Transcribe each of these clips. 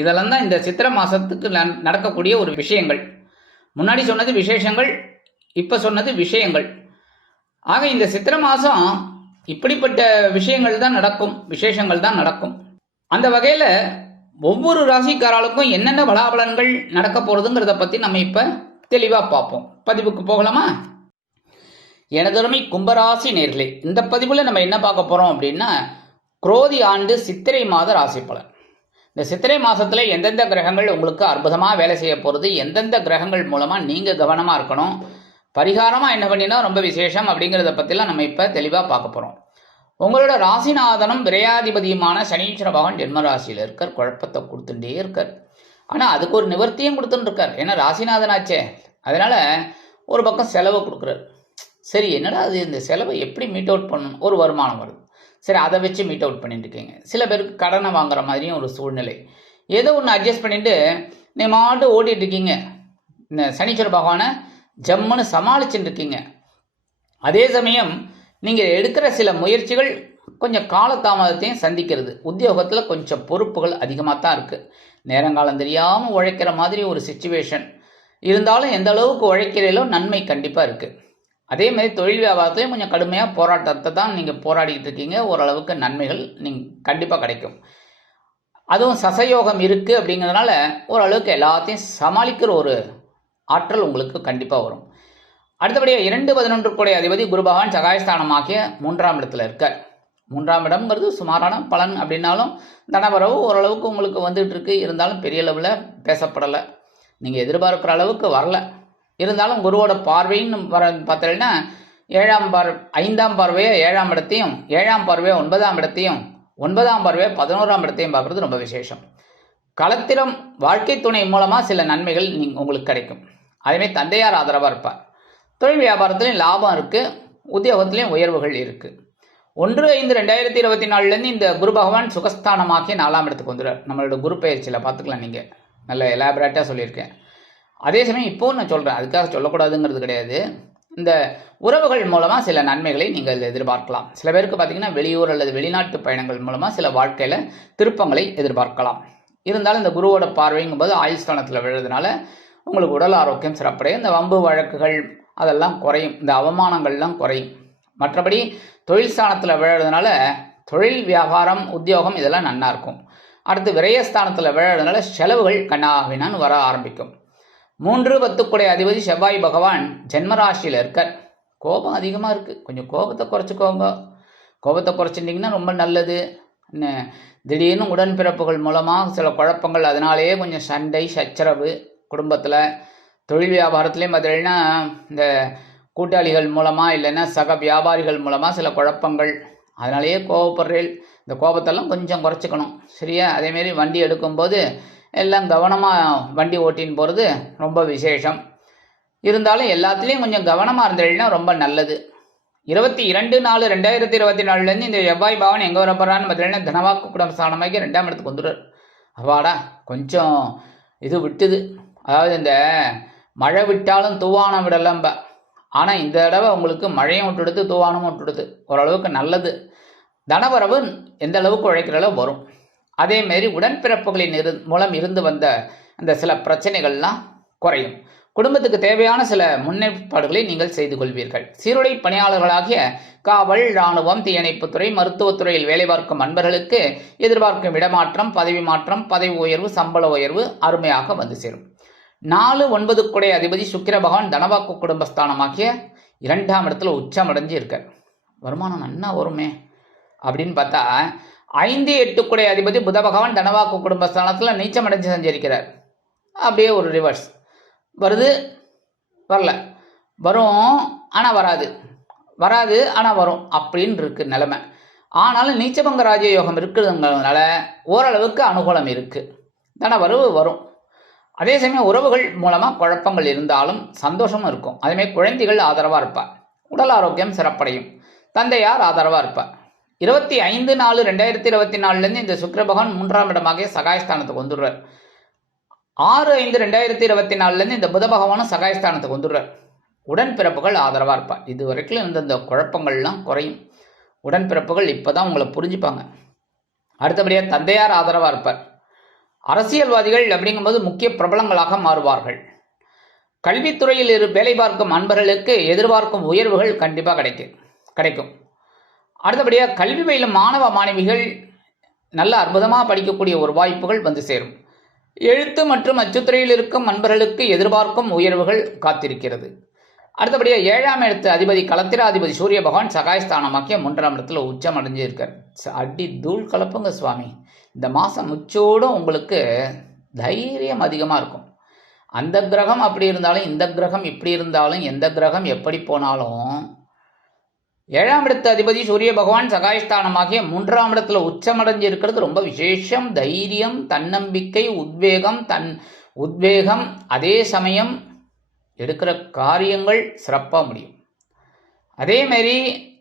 இதெல்லாம் தான் இந்த சித்திரை மாதத்துக்கு நடக்கக்கூடிய ஒரு விஷயங்கள். முன்னாடி சொன்னது விசேஷங்கள் இப்போ சொன்னது விஷயங்கள். ஆக இந்த சித்திரை மாதம் இப்படிப்பட்ட விஷயங்கள் தான் நடக்கும் விசேஷங்கள் தான் நடக்கும். அந்த வகையில் ஒவ்வொரு ராசிக்காரர்களுக்கும் என்னென்ன பலாபலன்கள் நடக்க போகிறதுங்கிறத பற்றி நம்ம இப்போ தெளிவாக பார்ப்போம். பதிவுக்கு போகலாமா? எனதருமை கும்பராசி நேர்களே இந்த பதிவில் நம்ம என்ன பார்க்க போகிறோம் அப்படின்னா குரோதி ஆண்டு சித்திரை மாத ராசி பலன். இந்த சித்திரை மாதத்தில் எந்தெந்த கிரகங்கள் உங்களுக்கு அற்புதமாக வேலை செய்ய போகிறது எந்தெந்த கிரகங்கள் மூலமாக நீங்கள் கவனமாக இருக்கணும் பரிகாரமாக என்ன பண்ணினா ரொம்ப விசேஷம் அப்படிங்கிறத பற்றிலாம் நம்ம இப்போ தெளிவாக பார்க்க போகிறோம் உங்களோட ராசிநாதனும் விரையாதிபதியுமான சனீஸ்வர பகவான் ஜென்ம ராசியில் இருக்கார் குழப்பத்தை கொடுத்துட்டே இருக்கார். ஆனால் அதுக்கு ஒரு நிவர்த்தியும் கொடுத்துட்டு இருக்கார். ஏன்னா ராசிநாதனாச்சே. அதனால் ஒரு பக்கம் செலவை கொடுக்குறாரு. சரி என்னடா அது இந்த செலவை எப்படி மீட் அவுட் பண்ணணும்? ஒரு வருமானம் வருது. சரி அதை வச்சு மீட் அவுட் பண்ணிட்டு இருக்கீங்க சில பேருக்கு கடனை வாங்குற மாதிரியும் ஒரு சூழ்நிலை. ஏதோ ஒன்று அட்ஜஸ்ட் பண்ணிட்டு நீ மாட்டு ஓட்டிட்டு இருக்கீங்க இந்த சனீஸ்வர பகவானை ஜம்முன்னு சமாளிச்சுட்டு இருக்கீங்க அதே சமயம் நீங்கள் எடுக்கிற சில முயற்சிகள் கொஞ்சம் காலதாமதத்தையும் சந்திக்கிறது. உத்தியோகத்தில் கொஞ்சம் பொறுப்புகள் அதிகமாக தான் இருக்குது நேரங்காலம் தெரியாமல் உழைக்கிற மாதிரி ஒரு சுச்சுவேஷன் இருந்தாலும் எந்த அளவுக்கு உழைக்கிறீங்களோ நன்மை கண்டிப்பாக இருக்குது அதே மாதிரி தொழில் வியாபாரத்தையும் கொஞ்சம் கடுமையாக போராட்டத்தை தான் நீங்கள் போராடிக்கிட்டு இருக்கீங்க. ஓரளவுக்கு நன்மைகள் நீங்கள் கண்டிப்பாக கிடைக்கும். அதுவும் சசயோகம் இருக்குது அப்படிங்கிறதுனால ஓரளவுக்கு எல்லாத்தையும் சமாளிக்கிற ஒரு ஆற்றல் உங்களுக்கு கண்டிப்பாக வரும். அடுத்தபடியாக இரண்டு பதினொன்று கூடிய அதிபதி குரு பகவான் சகாயஸ்தானமாகிய மூன்றாம் இடத்துல இருக்கார். மூன்றாம் இடம்ங்கிறது சுமாரான பலன் அப்படின்னாலும் தனவரவு ஓரளவுக்கு உங்களுக்கு வந்துகிட்ருக்கு இருக்கு. இருந்தாலும் பெரிய அளவில் பேசப்படலை. நீங்கள் எதிர்பார்க்குற அளவுக்கு வரல. இருந்தாலும் குருவோட பார்வைன்னு வர பார்த்தீங்கன்னா ஏழாம் பார் ஐந்தாம் பார்வையை ஏழாம் இடத்தையும் ஏழாம் பார்வையை ஒன்பதாம் இடத்தையும் ஒன்பதாம் பார்வையை பதினோராம் இடத்தையும் பார்க்குறது ரொம்ப விசேஷம். களத்திலும் வாழ்க்கை துணை மூலமாக சில நன்மைகள் நீங்கள் உங்களுக்கு கிடைக்கும். அதேமாதிரி தந்தையார் ஆதரவாக இருப்பார். தொழில் வியாபாரத்துலையும் லாபம் இருக்குது உத்தியோகத்துலேயும் உயர்வுகள் இருக்குது ஒன்று ஐந்து ரெண்டாயிரத்தி இருபத்தி நாலுலேருந்து இந்த குரு பகவான் சுகஸ்தானமாகிய நாலாம் இடத்துக்கு வந்துடுறார். நம்மளோட குரு பயிற்சியில் பார்த்துக்கலாம் நீங்கள் நல்ல எலாபரேட்டாக சொல்லியிருக்கேன். அதே சமயம் இப்போவும் நான் சொல்கிறேன் அதுக்காக சொல்லக்கூடாதுங்கிறது கிடையாது. இந்த உறவுகள் மூலமாக சில நன்மைகளை நீங்கள் எதிர்பார்க்கலாம். சில பேருக்கு பார்த்தீங்கன்னா வெளியூர் அல்லது வெளிநாட்டு பயணங்கள் மூலமாக சில வாழ்க்கையில் திருப்பங்களை எதிர்பார்க்கலாம். இருந்தாலும் இந்த குருவோட பார்வைங்கும் போது ஆயுஸ்தானத்தில் விழுறதுனால உங்களுக்கு உடல் ஆரோக்கியம் சிறப்படையும். இந்த வம்பு வழக்குகள் அதெல்லாம் குறையும். இந்த அவமானங்கள்லாம் குறையும். மற்றபடி தொழில் ஸ்தானத்தில் விழுறதுனால தொழில் வியாபாரம் உத்தியோகம் இதெல்லாம் நன்னா இருக்கும். அடுத்து விரயஸ்தானத்தில் விழுறதுனால செலவுகள் கண்ணாவினான்னு வர ஆரம்பிக்கும். மூன்று பத்துக்குடைய அதிபதி செவ்வாய் பகவான் ஜென்மராசியில் இருக்கார். கோபம் அதிகமாக இருக்குது கொஞ்சம் கோபத்தை குறைச்சிக்கோங்க. கோபத்தை குறைச்சிட்டிங்கன்னா ரொம்ப நல்லது. என்ன திடீர்னு உடன்பிறப்புகள் மூலமாக சில குழப்பங்கள் அதனாலேயே கொஞ்சம் சண்டை சச்சரவு குடும்பத்தில் தொழில் வியாபாரத்துலேயும் பார்த்தீங்கன்னா இந்த கூட்டாளிகள் மூலமாக இல்லைன்னா சக வியாபாரிகள் மூலமாக சில குழப்பங்கள் அதனாலேயே கோவப்படுறேன். இந்த கோபத்தெல்லாம் கொஞ்சம் குறைச்சிக்கணும். சரியா? அதேமாரி வண்டி எடுக்கும்போது எல்லாம் கவனமாக வண்டி ஓட்டின்னு போகிறது ரொம்ப விசேஷம். இருந்தாலும் எல்லாத்துலேயும் கொஞ்சம் கவனமாக இருந்தீங்கன்னா ரொம்ப நல்லது. இருபத்தி இரண்டு நாலு ரெண்டாயிரத்தி இருபத்தி நாலுலேருந்து இந்த செவ்வாய் பவன் எங்கே வரப்படுறான்னு பார்த்தீங்கன்னா தனவாக்கு குடும்ப ஸ்தானமாக்கி ரெண்டாம் இடத்துக்கு வந்துடுறார். அவாடா கொஞ்சம் இது விட்டுது. அதாவது இந்த மழை விட்டாலும் தூவானம் விடலம்ப. ஆனால் இந்த தடவை உங்களுக்கு மழையும் விட்டுடுது தூவானமும் விட்டுடுது. ஓரளவுக்கு நல்லது. தனவரவு எந்த அளவுக்கு உழைக்கிற அளவு வரும். அதேமாரி உடன்பிறப்புகளின் இரு மூலம் இருந்து வந்த அந்த சில பிரச்சனைகள்லாம் குறையும். குடும்பத்துக்கு தேவையான சில முன்னேற்பாடுகளை நீங்கள் செய்து கொள்வீர்கள். சீருடை பணியாளர்களாகிய காவல் இராணுவம் தீயணைப்புத்துறை மருத்துவத்துறையில் வேலை பார்க்கும் அன்பர்களுக்கு எதிர்பார்க்கும் இடமாற்றம் பதவி மாற்றம் பதவி உயர்வு சம்பள உயர்வு அருமையாக வந்து சேரும். நாலு ஒன்பது குடை அதிபதி சுக்கிர பகவான் தனவாக்கு குடும்பஸ்தானமாகிய இரண்டாம் இடத்துல உச்சம் அடைஞ்சு இருக்கார் வருமானம் நன்னா வருமே அப்படின்னு பார்த்தா ஐந்து எட்டு குடை அதிபதி புத பகவான் தனவாக்கு குடும்பஸ்தானத்தில் நீச்சம் அடைஞ்சு சஞ்சரிக்கிறார். அப்படியே ஒரு ரிவர்ஸ் வருது? வரல. வரும் ஆனால் வராது. வராது ஆனால் வரும் அப்படின்னு இருக்கு நிலைமை. ஆனாலும் நீச்சபங்க ராஜயோகம் இருக்கிறதுங்கிறதுனால ஓரளவுக்கு அனுகூலம் இருக்குது தன வரவு வரும். அதே சமயம் உறவுகள் மூலமாக குழப்பங்கள் இருந்தாலும் சந்தோஷமும் இருக்கும். அதேமாதிரி குழந்தைகள் ஆதரவாக இருப்பார். உடல் ஆரோக்கியம் சிறப்படையும். தந்தையார் ஆதரவாக இருப்பார். இருபத்தி ஐந்து நாலு ரெண்டாயிரத்தி இருபத்தி நாலுலேருந்து இந்த சுக்கர பகவான் மூன்றாம் இடமாக சகாயஸ்தானத்துக்கு வந்துடுறார். ஆறு ஐந்து ரெண்டாயிரத்தி இருபத்தி நாலுலேருந்து இந்த புத பகவானும் சகாயஸ்தானத்துக்கு வந்துடுறார். உடன்பிறப்புகள் ஆதரவாக இருப்பார். இது வரைக்கும் இருந்த இந்த குழப்பங்கள்லாம் குறையும். உடன்பிறப்புகள் இப்போ தான் உங்களை புரிஞ்சுப்பாங்க. அடுத்தபடியாக தந்தையார் ஆதரவாக இருப்பார். அரசியல்வாதிகள் அப்படிங்கும்போது முக்கிய பிரபலங்களாக மாறுவார்கள். கல்வித்துறையில் இரு வேலை பார்க்கும் அன்பர்களுக்கு எதிர்பார்க்கும் உயர்வுகள் கண்டிப்பாக கிடைக்கும் கிடைக்கும். அடுத்தபடியாக கல்வி பயிலும் மாணவ மாணவிகள் நல்ல அற்புதமாக படிக்கக்கூடிய ஒரு வாய்ப்புகள் வந்து சேரும். எழுத்து மற்றும் அச்சுத்துறையில் இருக்கும் நண்பர்களுக்கு எதிர்பார்க்கும் உயர்வுகள் காத்திருக்கிறது. அடுத்தபடியாக ஏழாம் இடத்து அதிபதி கலத்திராதிபதி சூரிய பகவான் சகாயஸ்தானமாக்கிய மூன்றாம் இடத்துல உச்சம் அடைஞ்சிருக்கார். அடி தூள் கலப்புங்க சுவாமி. இந்த மாதம் உச்சோடும் உங்களுக்கு தைரியம் அதிகமாக இருக்கும். அந்த கிரகம் அப்படி இருந்தாலும் இந்த கிரகம் இப்படி இருந்தாலும் எந்த கிரகம் எப்படி போனாலும் ஏழாம் இடத்து அதிபதி சூரிய பகவான் சகாயஸ்தானமாகிய மூன்றாம் இடத்துல உச்சமடைஞ்சு இருக்கிறது ரொம்ப விசேஷம். தைரியம் தன்னம்பிக்கை உத்வேகம் தன் உத்வேகம். அதே சமயம் எடுக்கிற காரியங்கள் சிறப்பாக முடியும். அதேமாரி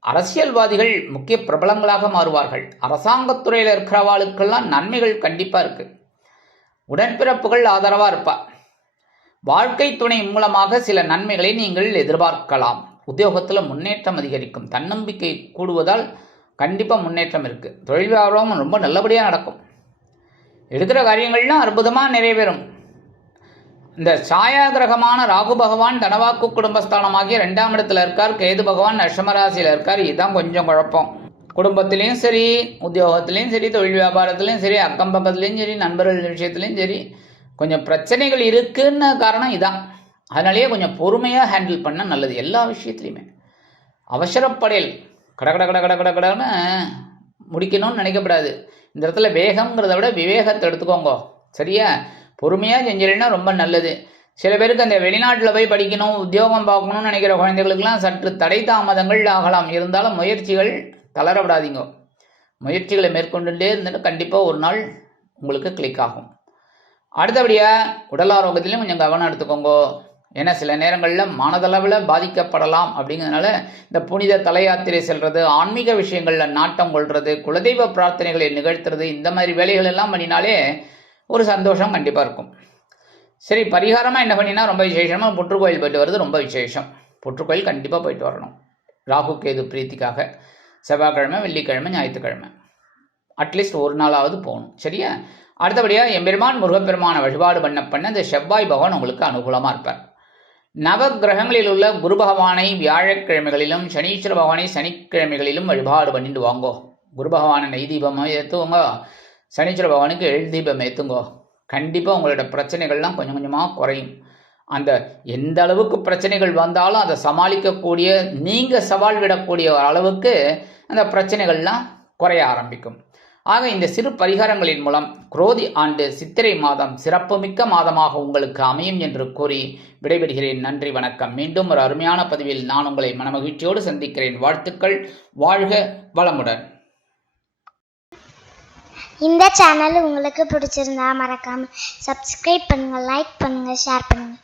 அரசியல்வாதிகள் முக்கிய பிரபலங்களாக மாறுவார்கள். அரசாங்கத்துறையில் இருக்கிறவாளுக்கெல்லாம் நன்மைகள் கண்டிப்பாக இருக்குது உடன்பிறப்புகள் ஆதரவாக இருப்பா. வாழ்க்கை துணை மூலமாக சில நன்மைகளை நீங்கள் எதிர்பார்க்கலாம். உத்தியோகத்தில் முன்னேற்றம் அதிகரிக்கும். தன்னம்பிக்கை கூடுவதால் கண்டிப்பாக முன்னேற்றம் இருக்குது தொழில் வியாபாரம் ரொம்ப நல்லபடியாக நடக்கும். எடுக்கிற காரியங்கள்லாம் அற்புதமாக நிறைவேறும். இந்த சாயா கிரகமான ராகு பகவான் தனவாக்கு குடும்பஸ்தானமாகிய ரெண்டாம் இடத்துல இருக்கார். கேது பகவான் அஷ்டமராசியில் இருக்கார். இதுதான் கொஞ்சம் குழப்பம். குடும்பத்திலையும் சரி உத்தியோகத்திலையும் சரி தொழில் வியாபாரத்துலேயும் சரி அக்கம் பக்கத்துலேயும் சரி நண்பர்கள் விஷயத்துலையும் சரி கொஞ்சம் பிரச்சனைகள் இருக்குன்னு காரணம் இதான். அதனாலேயே கொஞ்சம் பொறுமையாக ஹேண்டில் பண்ண நல்லது எல்லா விஷயத்துலையுமே. அவசரப்படையல் கட கட கட கட கட கடன்னு முடிக்கணும்னு நினைக்கப்படாது. இந்த இடத்துல வேகங்கிறத விட விவேகத்தை எடுத்துக்கோங்க. சரியா? பொறுமையாக செஞ்சிடனா ரொம்ப நல்லது. சில பேருக்கு அந்த வெளிநாட்டில் போய் படிக்கணும் உத்தியோகம் பார்க்கணும்னு நினைக்கிற குழந்தைகளுக்கெல்லாம் சற்று தடை தாமதங்கள் ஆகலாம். இருந்தாலும் முயற்சிகள் தளர முயற்சிகளை மேற்கொண்டுட்டே இருந்துட்டு கண்டிப்பாக ஒரு நாள் உங்களுக்கு கிளிக் ஆகும். அடுத்தபடியாக உடல் ஆரோக்கியத்திலையும் கொஞ்சம் கவனம் எடுத்துக்கோங்க. ஏன்னா சில நேரங்களில் மனதளவில் பாதிக்கப்படலாம் அப்படிங்கிறதுனால இந்த புனித தல யாத்திரை ஆன்மீக விஷயங்களில் நாட்டம் கொள்வது குலதெய்வ பிரார்த்தனைகளை நிகழ்த்துறது இந்த மாதிரி வேலைகள் எல்லாம் பண்ணினாலே ஒரு சந்தோஷம் கண்டிப்பாக இருக்கும். சரி பரிகாரமாக என்ன பண்ணினா ரொம்ப விசேஷமாக புற்றுக்கோயில் போயிட்டு வர்றது ரொம்ப விசேஷம். புற்றுக்கோயில் கண்டிப்பாக போயிட்டு வரணும். ராகு கேது பிரீத்திக்காக. செவ்வாய்க்கிழமை வெள்ளிக்கிழமை ஞாயிற்றுக்கிழமை. அட்லீஸ்ட் ஒரு நாளாவது போகணும். சரியா? அடுத்தபடியாக எம்பெருமான் முருகப்பெருமான வழிபாடு பண்ண பண்ண இந்த செவ்வாய் பகவான் உங்களுக்கு அனுகூலமாக இருப்பார். நவ கிரகங்களில் உள்ள குரு பகவானை வியாழக்கிழமைகளிலும் சனீஸ்வர பகவானை சனிக்கிழமைகளிலும் வழிபாடு பண்ணிட்டு வாங்கோ. குரு பகவானை நெய் தீபம் ஏற்றுவோங்க சனீஸ்வர பகவானுக்கு எள் தீபம் ஏற்றுங்கோ கண்டிப்பாக உங்களோட பிரச்சனைகள்லாம் கொஞ்சம் கொஞ்சமாக குறையும். அந்த எந்த அளவுக்கு பிரச்சனைகள் வந்தாலும் அதை சமாளிக்கக்கூடிய நீங்கள் சவால் விடக்கூடிய அளவுக்கு அந்த பிரச்சனைகள்லாம் குறைய ஆரம்பிக்கும். ஆக இந்த சிறு பரிகாரங்களின் மூலம் குரோதி ஆண்டு சித்திரை மாதம் சிறப்புமிக்க மாதமாக உங்களுக்கு அமையும் என்று கூறி விடைபெறுகிறேன். நன்றி வணக்கம். மீண்டும் ஒரு அருமையான பதிவில் நான் உங்களை மனமகிழ்ச்சியோடு சந்திக்கிறேன். வாழ்த்துக்கள். வாழ்க வளமுடன். இந்த சேனல் உங்களுக்கு பிடிச்சிருந்தா மறக்காம சப்ஸ்கிரைப் பண்ணுங்க லைக் பண்ணுங்க ஷேர் பண்ணுங்க.